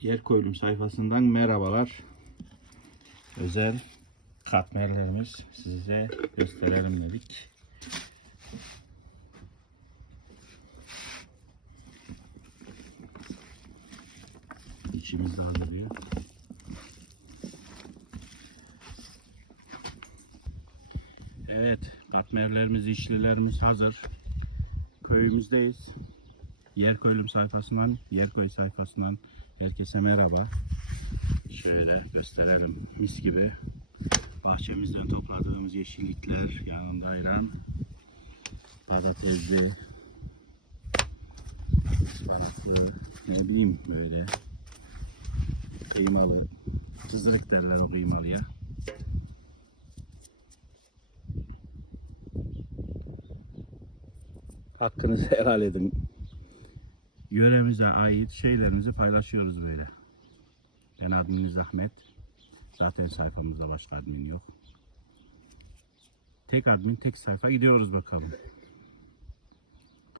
Yer Koylum sayfasından merhabalar. Özel katmerlerimiz size gösterelim dedik. İçimiz daha duruyor. Evet, katmerlerimiz, işlilerimiz hazır. Köyümüzdeyiz. Yerköylüm sayfasından, Yerköy sayfasından herkese merhaba. Şöyle gösterelim. Mis gibi bahçemizden topladığımız yeşillikler, yanında ayran, patatesli, ıspanaklı, ne bileyim böyle kıymalı, kızırık derler o kıymalıya. Hakkınızı helal edin. Yöremize ait şeylerimizi paylaşıyoruz böyle. Ben adminiz Ahmet. Zaten sayfamızda başka admin yok. Tek admin tek sayfa gidiyoruz bakalım.